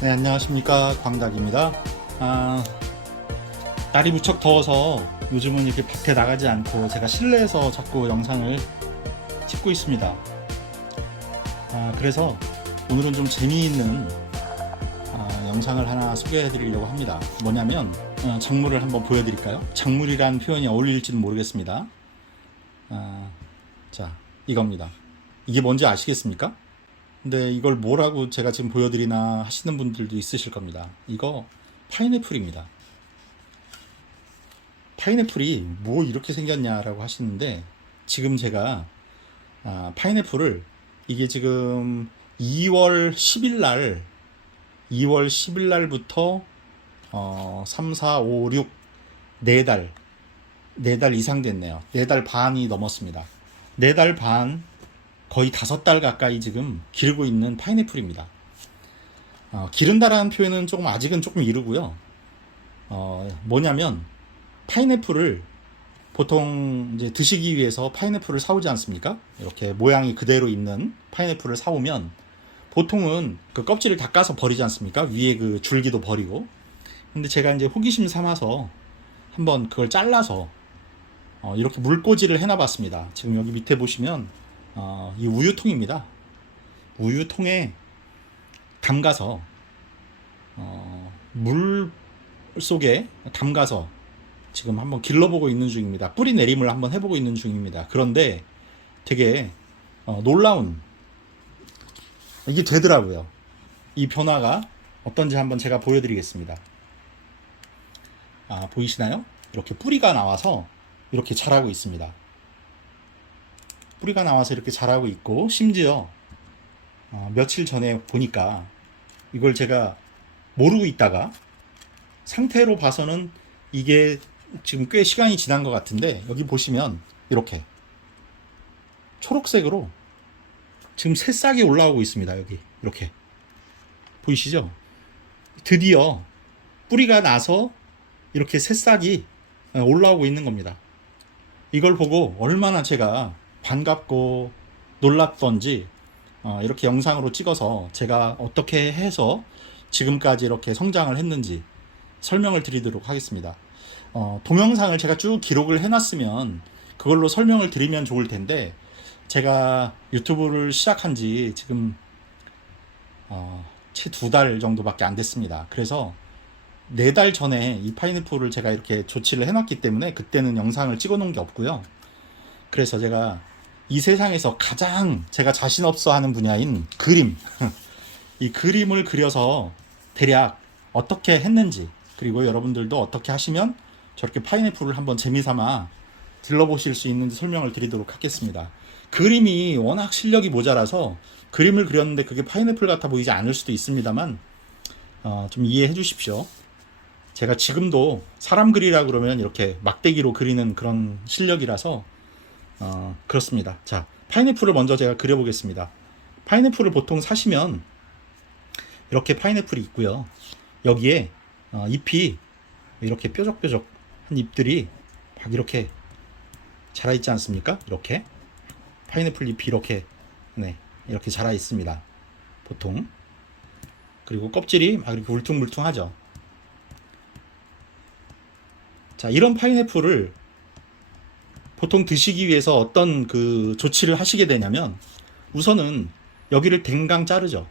네, 안녕하십니까. 광닭입니다. 날이 무척 더워서 요즘은 이렇게 밖에 나가지 않고 제가 실내에서 자꾸 영상을 찍고 있습니다. 그래서 오늘은 좀 재미있는 영상을 하나 소개해 드리려고 합니다. 뭐냐면 작물을 한번 보여드릴까요? 작물이란 표현이 어울릴지는 모르겠습니다. 자, 이겁니다. 이게 뭔지 아시겠습니까? 근데 이걸 뭐라고 제가 지금 보여드리나 하시는 분들도 있으실 겁니다. 이거 파인애플입니다. 파인애플이 뭐 이렇게 생겼냐라고 하시는데, 지금 제가 파인애플을 이게 지금 2월 10일 날부터 3, 4, 5, 6 4달 이상 됐네요. 4달 반이 넘었습니다. 4달 반, 거의 5달 가까이 지금 기르고 있는 파인애플입니다. 기른다라는 표현은 아직은 조금 이르고요. 뭐냐면 파인애플을 보통 이제 드시기 위해서 파인애플을 사오지 않습니까? 이렇게 모양이 그대로 있는 파인애플을 사오면 보통은 그 껍질을 닦아서 버리지 않습니까? 위에 그 줄기도 버리고. 근데 제가 이제 호기심 삼아서 한번 그걸 잘라서 이렇게 물꽂이를 해놔봤습니다. 지금 여기 밑에 보시면 이 우유통입니다. 우유통에 담가서 물 속에 담가서 지금 한번 길러보고 있는 중입니다. 뿌리 내림을 한번 해보고 있는 중입니다. 그런데 되게 놀라운, 이게 되더라고요. 이 변화가 어떤지 한번 제가 보여드리겠습니다. 보이시나요? 이렇게 뿌리가 나와서 이렇게 자라고 있습니다. 뿌리가 나와서 이렇게 자라고 있고, 심지어 며칠 전에 보니까 이걸 제가 모르고 있다가 상태로 봐서는 이게 지금 꽤 시간이 지난 것 같은데, 여기 보시면 이렇게 초록색으로 지금 새싹이 올라오고 있습니다. 여기 이렇게 보이시죠? 드디어 뿌리가 나서 이렇게 새싹이 올라오고 있는 겁니다. 이걸 보고 얼마나 제가 반갑고 놀랍던지 이렇게 영상으로 찍어서 제가 어떻게 해서 지금까지 이렇게 성장을 했는지 설명을 드리도록 하겠습니다. 동영상을 제가 쭉 기록을 해놨으면 그걸로 설명을 드리면 좋을 텐데, 제가 유튜브를 시작한 지 지금 채 2달 정도밖에 안 됐습니다. 그래서 4달 전에 이 파인애플을 제가 이렇게 조치를 해놨기 때문에 그때는 영상을 찍어 놓은 게 없고요. 그래서 제가 이 세상에서 가장 제가 자신 없어 하는 분야인 그림, 이 그림을 그려서 대략 어떻게 했는지, 그리고 여러분들도 어떻게 하시면 저렇게 파인애플을 한번 재미삼아 들러보실 수 있는지 설명을 드리도록 하겠습니다. 그림이 워낙 실력이 모자라서 그림을 그렸는데 그게 파인애플 같아 보이지 않을 수도 있습니다만 좀 이해해 주십시오. 제가 지금도 사람 그리라 그러면 이렇게 막대기로 그리는 그런 실력이라서 그렇습니다. 자, 파인애플을 먼저 제가 그려보겠습니다. 파인애플을 보통 사시면 이렇게 파인애플이 있고요. 여기에 잎이 이렇게 뾰족뾰족한 잎들이 막 이렇게 자라 있지 않습니까? 이렇게 파인애플 잎이 이렇게 이렇게 자라 있습니다. 보통. 그리고 껍질이 막 이렇게 울퉁불퉁하죠. 자, 이런 파인애플을 보통 드시기 위해서 어떤 그 조치를 하시게 되냐면, 우선은 여기를 댕강 자르죠.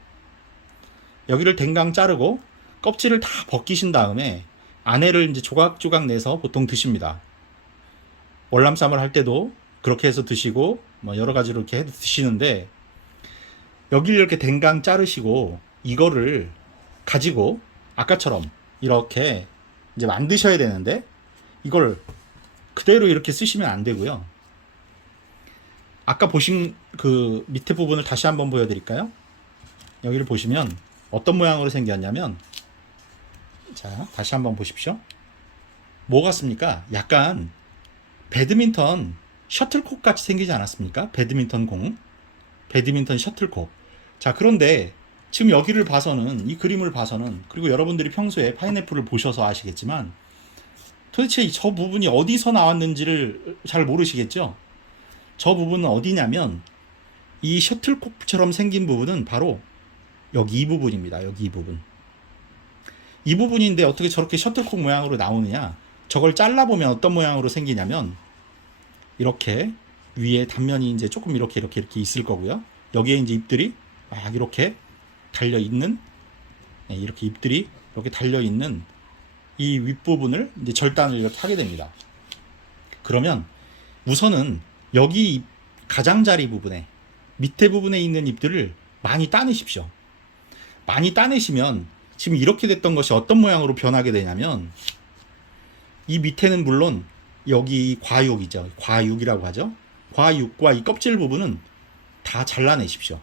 여기를 댕강 자르고 껍질을 다 벗기신 다음에 안에를 이제 조각조각 내서 보통 드십니다. 월남쌈을 할 때도 그렇게 해서 드시고 뭐 여러 가지로 이렇게 해서 드시는데, 여기를 이렇게 댕강 자르시고 이거를 가지고 아까처럼 이렇게 이제 만드셔야 되는데, 이걸 그대로 이렇게 쓰시면 안 되고요. 아까 보신 그 밑에 부분을 다시 한번 보여드릴까요? 여기를 보시면 어떤 모양으로 생겼냐면, 자, 다시 한번 보십시오. 뭐 같습니까? 약간 배드민턴 셔틀콕 같이 생기지 않았습니까? 배드민턴 셔틀콕. 자, 그런데 지금 여기를 봐서는, 이 그림을 봐서는, 그리고 여러분들이 평소에 파인애플을 보셔서 아시겠지만, 도대체 저 부분이 어디서 나왔는지를 잘 모르시겠죠? 저 부분은 어디냐면, 이 셔틀콕처럼 생긴 부분은 바로 여기 이 부분입니다. 여기 이 부분. 이 부분인데 어떻게 저렇게 셔틀콕 모양으로 나오느냐? 저걸 잘라보면 어떤 모양으로 생기냐면 이렇게 위에 단면이 이제 조금 이렇게 있을 거고요. 여기에 이제 잎들이 막 이렇게 달려 있는, 이렇게 잎들이 이렇게 달려 있는 이 윗부분을 이제 절단을 이렇게 하게 됩니다. 그러면 우선은 여기 가장자리 부분에, 밑에 부분에 있는 잎들을 많이 따내십시오. 많이 따내시면 지금 이렇게 됐던 것이 어떤 모양으로 변하게 되냐면, 이 밑에는 물론 여기 과육이죠. 과육이라고 하죠. 과육과 이 껍질 부분은 다 잘라내십시오.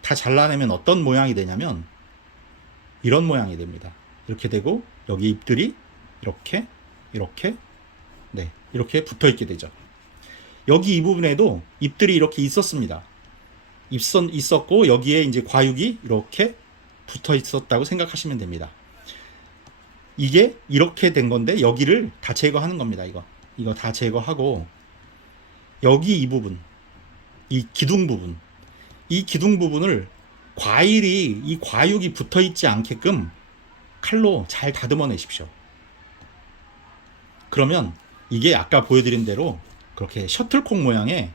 다 잘라내면 어떤 모양이 되냐면 이런 모양이 됩니다. 이렇게 되고 여기 잎들이 이렇게 이렇게 붙어 있게 되죠. 여기 이 부분에도 잎들이 이렇게 있었습니다. 있었고 여기에 이제 과육이 이렇게 붙어 있었다고 생각하시면 됩니다. 이게 이렇게 된 건데 여기를 다 제거하는 겁니다. 이거 다 제거하고 여기 이 부분, 이 기둥 부분을 이 과육이 붙어 있지 않게끔 칼로 잘 다듬어 내십시오. 그러면 이게 아까 보여드린 대로 그렇게 셔틀콕 모양의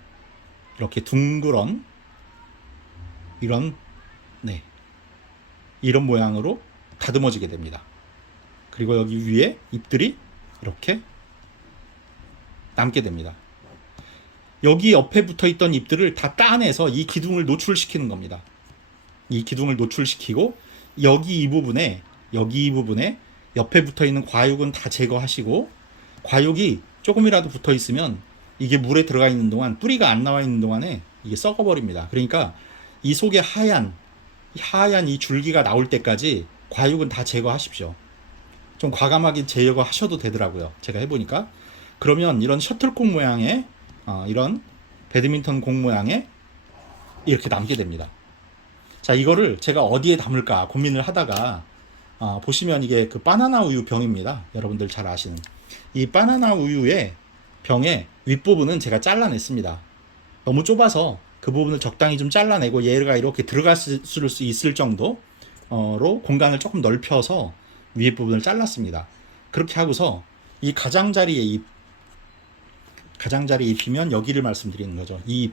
이렇게 둥그런 이런 모양으로 다듬어지게 됩니다. 그리고 여기 위에 잎들이 이렇게 남게 됩니다. 여기 옆에 붙어 있던 잎들을 다 따내서 이 기둥을 노출시키는 겁니다. 이 기둥을 노출시키고 여기 이 부분에 옆에 붙어 있는 과육은 다 제거하시고, 과육이 조금이라도 붙어 있으면 이게 물에 들어가 있는 동안, 뿌리가 안 나와 있는 동안에 이게 썩어버립니다. 그러니까 이 속에 하얀 이 줄기가 나올 때까지 과육은 다 제거하십시오. 좀 과감하게 제거하셔도 되더라고요. 제가 해보니까. 그러면 이런 셔틀콕 모양의 이런 배드민턴 공 모양의 이렇게 남게 됩니다. 자, 이거를 제가 어디에 담을까 고민을 하다가 보시면 이게 그 바나나 우유 병입니다. 여러분들 잘 아시는 이 바나나 우유의 병의 윗부분은 제가 잘라냈습니다. 너무 좁아서 그 부분을 적당히 좀 잘라내고 얘가 이렇게 들어갈 수 있을 정도로 공간을 조금 넓혀서 위에 부분을 잘랐습니다. 그렇게 하고서 이 가장자리에 입히면 여기를 말씀드리는 거죠. 이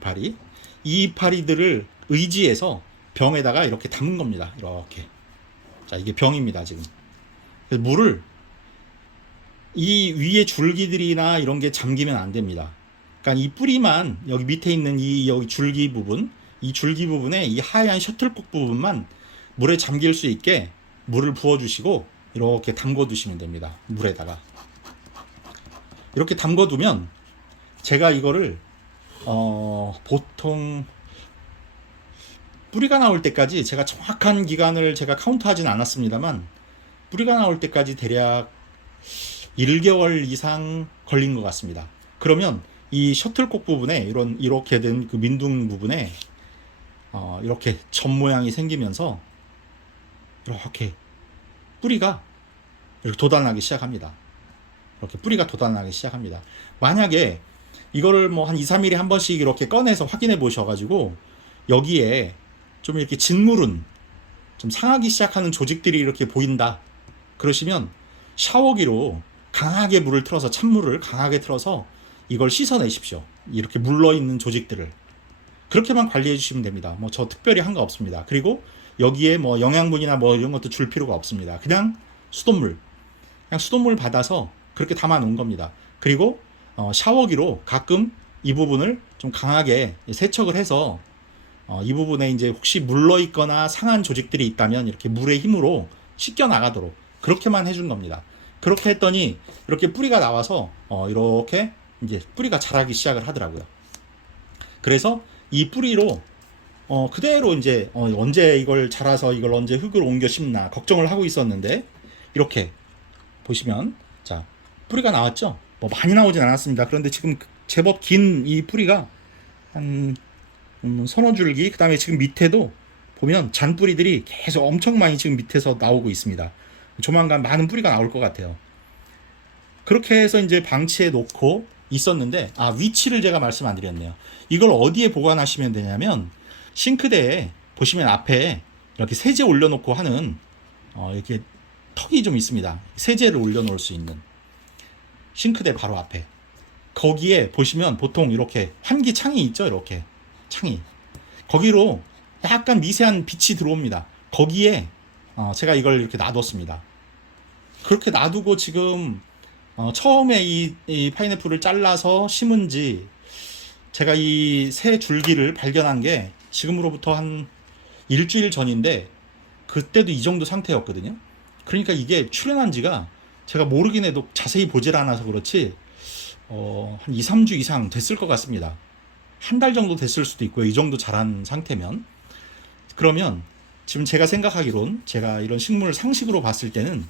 이파리들을 의지해서 병에다가 이렇게 담은 겁니다. 이렇게. 자, 이게 병입니다, 지금. 그래서 물을 이 위에 줄기들이나 이런 게 잠기면 안 됩니다. 그러니까 이 뿌리만, 여기 밑에 있는 여기 줄기 부분에 이 하얀 셔틀콕 부분만 물에 잠길 수 있게 물을 부어주시고 이렇게 담궈 두시면 됩니다. 물에다가. 이렇게 담궈 두면 제가 이거를 보통 뿌리가 나올 때까지, 제가 정확한 기간을 제가 카운트하진 않았습니다만 뿌리가 나올 때까지 대략 1개월 이상 걸린 것 같습니다. 그러면 이 셔틀콕 부분에 이렇게 된 그 민둥 부분에 이렇게 점 모양이 생기면서 이렇게 뿌리가 이렇게 돋아나기 시작합니다. 이렇게 뿌리가 돋아나기 시작합니다. 만약에 이거를 뭐 한 2, 3일에 한 번씩 이렇게 꺼내서 확인해 보셔가지고 여기에 좀 이렇게 진물은 좀 상하기 시작하는 조직들이 이렇게 보인다 그러시면 샤워기로 강하게 물을 틀어서, 찬물을 강하게 틀어서 이걸 씻어내십시오. 이렇게 물러있는 조직들을. 그렇게만 관리해 주시면 됩니다. 뭐 저 특별히 한 거 없습니다. 그리고 여기에 뭐 영양분이나 뭐 이런 것도 줄 필요가 없습니다. 그냥 수돗물 받아서 그렇게 담아 놓은 겁니다. 그리고 샤워기로 가끔 이 부분을 좀 강하게 세척을 해서 이 부분에 이제 혹시 물러 있거나 상한 조직들이 있다면 이렇게 물의 힘으로 씻겨 나가도록 그렇게만 해준 겁니다. 그렇게 했더니 이렇게 뿌리가 나와서 이렇게 이제 뿌리가 자라기 시작을 하더라고요. 그래서 이 뿌리로 그대로 이제 언제 이걸 자라서 이걸 언제 흙으로 옮겨 심나 걱정을 하고 있었는데, 이렇게 보시면 자, 뿌리가 나왔죠. 뭐 많이 나오진 않았습니다. 그런데 지금 제법 긴 이 뿌리가 한 서너 줄기, 그 다음에 지금 밑에도 보면 잔뿌리들이 계속 엄청 많이 지금 밑에서 나오고 있습니다. 조만간 많은 뿌리가 나올 것 같아요. 그렇게 해서 이제 방치해 놓고 있었는데, 위치를 제가 말씀 안 드렸네요. 이걸 어디에 보관하시면 되냐면, 싱크대에 보시면 앞에 이렇게 세제 올려놓고 하는 이렇게 턱이 좀 있습니다. 세제를 올려놓을 수 있는 싱크대 바로 앞에. 거기에 보시면 보통 이렇게 환기창이 있죠. 이렇게 창이. 거기로 약간 미세한 빛이 들어옵니다. 거기에 제가 이걸 이렇게 놔뒀습니다. 그렇게 놔두고 지금 처음에 이 파인애플을 잘라서 심은 지 제가 이 새 줄기를 발견한 게 지금으로부터 한 일주일 전인데 그때도 이 정도 상태였거든요. 그러니까 이게 출현한 지가 제가 모르긴 해도 자세히 보질 않아서 그렇지 한 2, 3주 이상 됐을 것 같습니다. 한 달 정도 됐을 수도 있고요. 이 정도 자란 상태면. 그러면 지금 제가 생각하기론 제가 이런 식물 상식으로 봤을 때는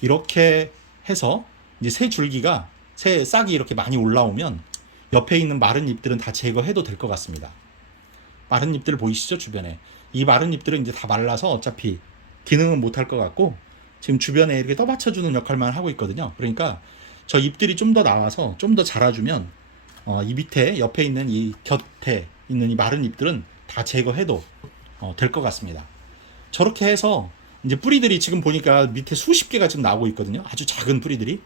이렇게 해서 이제 새 줄기가 새 싹이 이렇게 많이 올라오면 옆에 있는 마른 잎들은 다 제거해도 될 것 같습니다. 마른 잎들 보이시죠? 주변에. 이 마른 잎들은 이제 다 말라서 어차피 기능은 못할 것 같고 지금 주변에 이렇게 떠받쳐주는 역할만 하고 있거든요. 그러니까 저 잎들이 좀 더 나와서 좀 더 자라주면 이 밑에 옆에 있는 이 곁에 있는 이 마른 잎들은 다 제거해도 될 것 같습니다. 저렇게 해서 이제 뿌리들이 지금 보니까 밑에 수십 개가 지금 나오고 있거든요. 아주 작은 뿌리들이.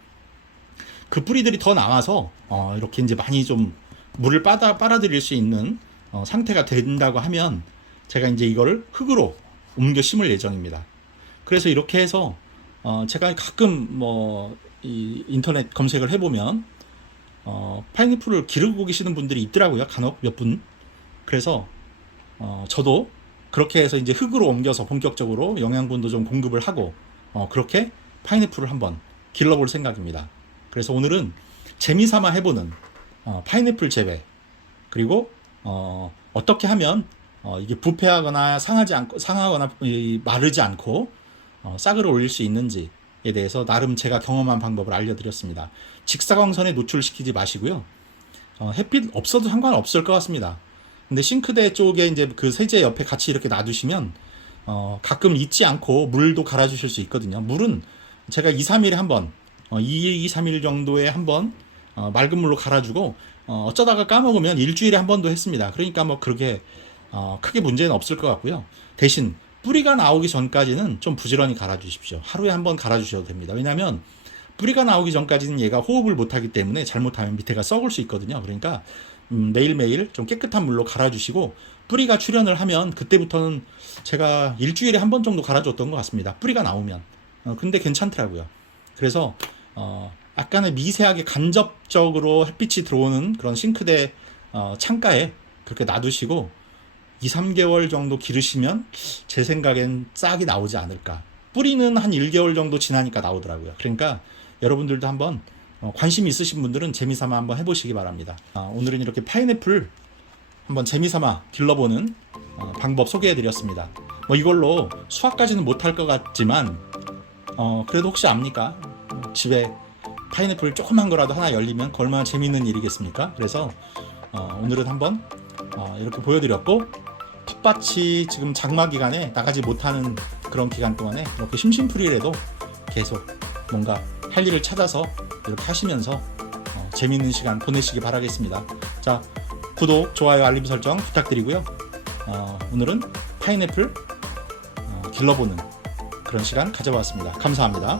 그 뿌리들이 더 나와서 이렇게 이제 많이 좀 물을 빨아들일 수 있는 상태가 된다고 하면 제가 이제 이거를 흙으로 옮겨 심을 예정입니다. 그래서 이렇게 해서 제가 가끔 이 인터넷 검색을 해보면 파인애플을 기르고 계시는 분들이 있더라고요. 간혹 몇 분. 그래서 저도 그렇게 해서 이제 흙으로 옮겨서 본격적으로 영양분도 좀 공급을 하고 그렇게 파인애플을 한번 길러볼 생각입니다. 그래서 오늘은 재미삼아 해보는 파인애플 재배, 그리고 어떻게 하면 이게 부패하거나 상하거나 마르지 않고 싹을 올릴 수 있는지에 대해서 나름 제가 경험한 방법을 알려드렸습니다. 직사광선에 노출시키지 마시고요. 햇빛 없어도 상관없을 것 같습니다. 근데 싱크대 쪽에 이제 그 세제 옆에 같이 이렇게 놔두시면 가끔 잊지 않고 물도 갈아주실 수 있거든요. 물은 제가 2, 3일에 한번 2, 3일 정도에 한번 맑은 물로 갈아주고 어쩌다가 까먹으면 일주일에 한 번도 했습니다. 그러니까 뭐 그렇게 크게 문제는 없을 것 같고요. 대신 뿌리가 나오기 전까지는 좀 부지런히 갈아주십시오. 하루에 한 번 갈아주셔도 됩니다. 왜냐하면 뿌리가 나오기 전까지는 얘가 호흡을 못하기 때문에 잘못하면 밑에가 썩을 수 있거든요. 그러니까 매일매일 좀 깨끗한 물로 갈아주시고 뿌리가 출현을 하면 그때부터는 제가 일주일에 한 번 정도 갈아줬던 것 같습니다. 뿌리가 나오면. 근데 괜찮더라고요. 그래서 약간의 미세하게 간접적으로 햇빛이 들어오는 그런 싱크대 창가에 그렇게 놔두시고 2, 3개월 정도 기르시면 제 생각엔 싹이 나오지 않을까. 뿌리는 한 1개월 정도 지나니까 나오더라고요. 그러니까 여러분들도 한번 관심 있으신 분들은 재미삼아 한번 해보시기 바랍니다. 오늘은 이렇게 파인애플 한번 재미삼아 길러보는 방법 소개해드렸습니다. 이걸로 수확까지는 못할 것 같지만 그래도 혹시 압니까? 집에 파인애플 조그만 거라도 하나 열리면 얼마나 재밌는 일이겠습니까? 그래서 오늘은 한번 이렇게 보여드렸고, 텃밭이 지금 장마 기간에 나가지 못하는 그런 기간 동안에 이렇게 심심풀이라도 계속 뭔가 할 일을 찾아서 이렇게 하시면서 재밌는 시간 보내시기 바라겠습니다. 자, 구독, 좋아요, 알림 설정 부탁드리고요. 오늘은 파인애플 길러보는 그런 시간 가져봤습니다. 감사합니다.